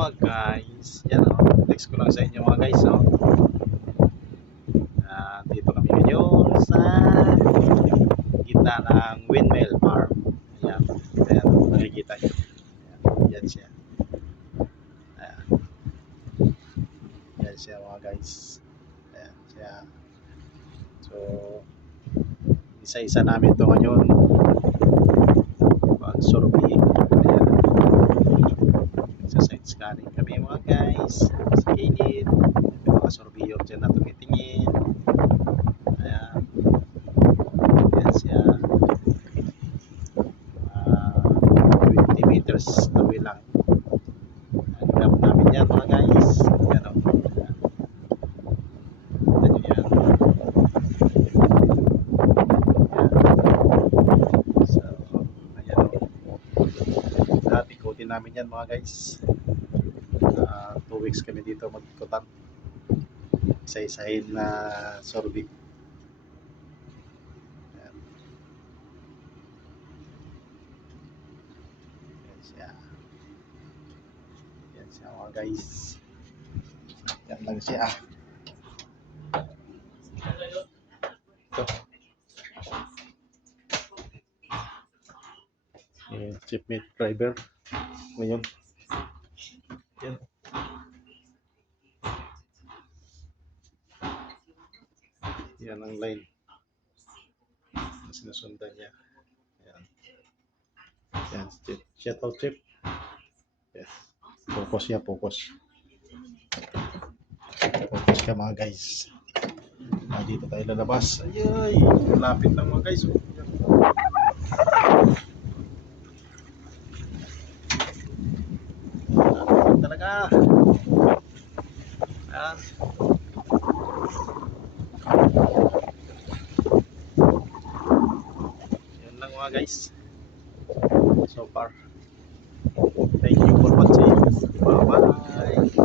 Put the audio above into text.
mga guys, yan o, flex ko lang sa inyo mga guys o. Dito kami ngayon sa gitna ng windmill farm. Ayan, ayan, nakikita nyo. Ayan, yan siya. Ayan. Yan siya mga guys. Ayan siya. So, isa-isa namin to ngayon. Pag-survey. Ayan. Sa side scanning kami mga guys. Sa gilid. May mga surveyor dyan na tumitingin. Ayan. Yan siya. 20 meters away lang. Ang gap namin yan mga guys. Yan o. Yan yan. So, ayan o. Lahat ikutin namin yan mga guys. 2 weeks kami dito mag-ikutan. Isa-isahin na survey. Ayan. Yan siya. Yan siya mga guys. Yan lang siya. Ito. Yung jeepney driver. Ngayon. Yan. Yan ang line na sinusundan niya. Yan. Yan. Shuttle trip. Yes. Focus niya, focus. Focus ka mga guys. Dito tayo lalabas. Ayay! Malapit lang mga guys. Malapit talaga. Ayan. Yan lang mga guys. So far. Thank you for watching. Bye bye.